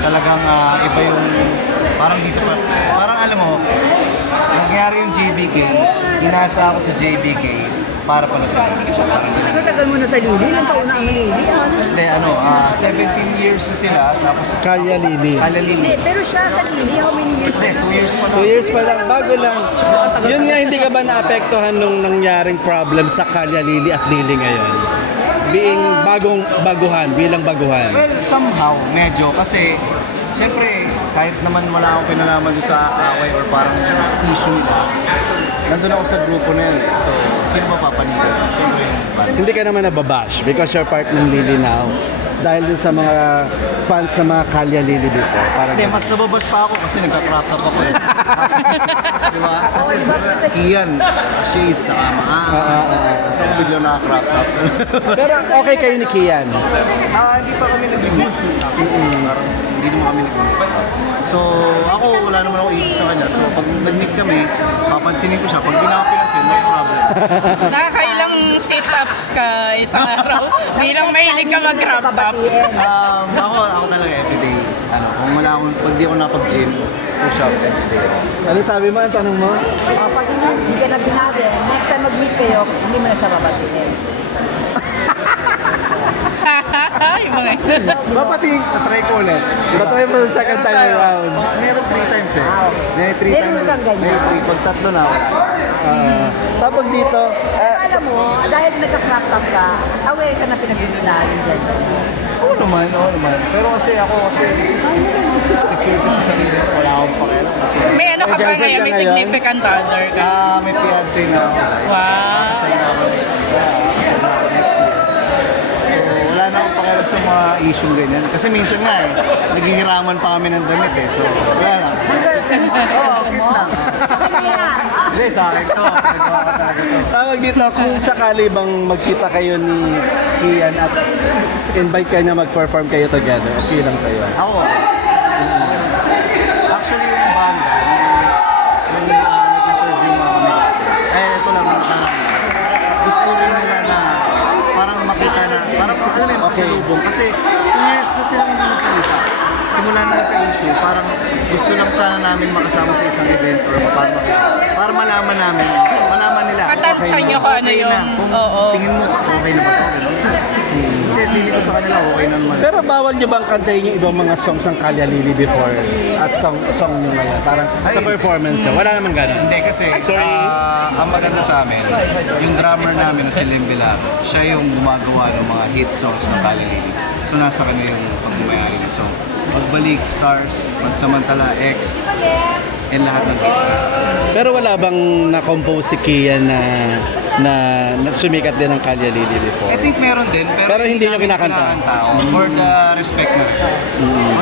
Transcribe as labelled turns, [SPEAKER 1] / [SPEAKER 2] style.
[SPEAKER 1] talagang uh, iba yung parang dito pa. Parang alam mo, nangyari yung JBK, inasa ako sa JBK para pala sa akin.
[SPEAKER 2] Natagal mo na sa Lili? Ilang taon na ang Lili? Hindi,
[SPEAKER 1] hmm. okay, ano, uh, 17 years sila. Tapos, Kaya Lili.
[SPEAKER 2] Kaya Lili. Hindi, pero siya sa Lili, how many years?
[SPEAKER 1] Hindi, 2 years pa lang. 2
[SPEAKER 3] years pa lang, bago lang. Uh, Yun na, nga, hindi ka ba naapektuhan nung nangyaring problem sa Kaya Lili at Lili ngayon? being bagong baguhan, bilang baguhan?
[SPEAKER 1] Well, somehow, medyo. Kasi, syempre, kahit naman wala akong pinalaman sa away uh, or parang uh, issue uh. nila, nandun ako sa grupo na yun. So, sino ba papanigil? Uh -huh.
[SPEAKER 3] okay. Hindi ka naman nababash because you're part ng Lily now dahil din sa mga fans sa mga Kalya Lily dito. Para
[SPEAKER 1] Hindi, mas nababas pa ako kasi nagka trap up ako. diba? Kasi, Kian, she is nakamakas bigla na crop top.
[SPEAKER 3] Pero okay kayo ni Kian.
[SPEAKER 1] Ah, uh, hindi pa kami nag-meet. Mm -hmm. Hindi naman kami nag-meet. So, ako, wala naman ako issue sa kanya. So, pag nag-meet kami, papansinin ko siya. Pag binakapilasin, may problem.
[SPEAKER 4] lang sit-ups ka isang araw? Bilang may mahilig ka mag grab up.
[SPEAKER 1] um, ako, ako talaga, eh ano, kung wala akong, pag di ako nakapag-gym, push up and stay.
[SPEAKER 3] Ano sabi mo? Ang tanong mo? Oh,
[SPEAKER 2] uh, pag hindi, hindi ka nag-binabi, next time mag-meet kayo, hindi mo na siya babatingin.
[SPEAKER 4] uh,
[SPEAKER 3] Papatingin, patry ko ulit. Patry mo sa second time around.
[SPEAKER 1] Meron wow. three times eh. May three times. Meron kang ganyan. May three, pag tatlo na.
[SPEAKER 3] Uh, tapos dito,
[SPEAKER 2] eh, alam mo, dahil nagka-crap up ka, aware ka na pinag-inunahan yung gender
[SPEAKER 1] naman, oo oh, naman. Pero kasi ako kasi security sa sarili ko, wala akong pakialam.
[SPEAKER 4] May ano okay. ka ba okay, ngayon? Ka may significant uh, other ka?
[SPEAKER 1] Ah, may fiancé na. No. Wow! Kasi na ako. Oh, pag sa mga issue ganyan. Kasi minsan nga eh, naghihiraman pa kami ng damit eh. So, wala lang. Oh, okay. Sa akin to.
[SPEAKER 3] Tawag dito, kung sakali bang magkita kayo ni Kian at invite kanya mag-perform kayo together, okay lang sa'yo.
[SPEAKER 1] Ako? Oh. sana para kukunin ako pa okay. sa lubong. Kasi two years na sila hindi nagpunta. Simulan na ito issue, parang gusto lang sana namin makasama sa isang event or paano. Para malaman namin, malaman nila.
[SPEAKER 4] Patansya okay, niyo kung okay ano yung...
[SPEAKER 1] Na. oh, oh. tingin mo, okay na ba? Okay dito sa kanila okay oh, naman.
[SPEAKER 3] Pero bawal niyo bang kantahin yung ibang mga songs ng Kalya Lili before at song song niyo na Parang sa performance niya, wala naman ganun.
[SPEAKER 1] Hindi kasi uh, ang maganda sa amin, yung drummer namin na si Lim Bilaro, siya yung gumagawa ng mga hit songs ng Kalya Lili. So nasa kanya yung pagbumayari ng song. Pagbalik, Stars, Pansamantala, X, and lahat ng pieces.
[SPEAKER 3] Pero wala bang na-compose si Kia na na, na sumikat din ng Kalya Lili before? I
[SPEAKER 1] think meron din, pero, pero hindi, hindi niya kinakanta. Mm. For the respect na. Mm.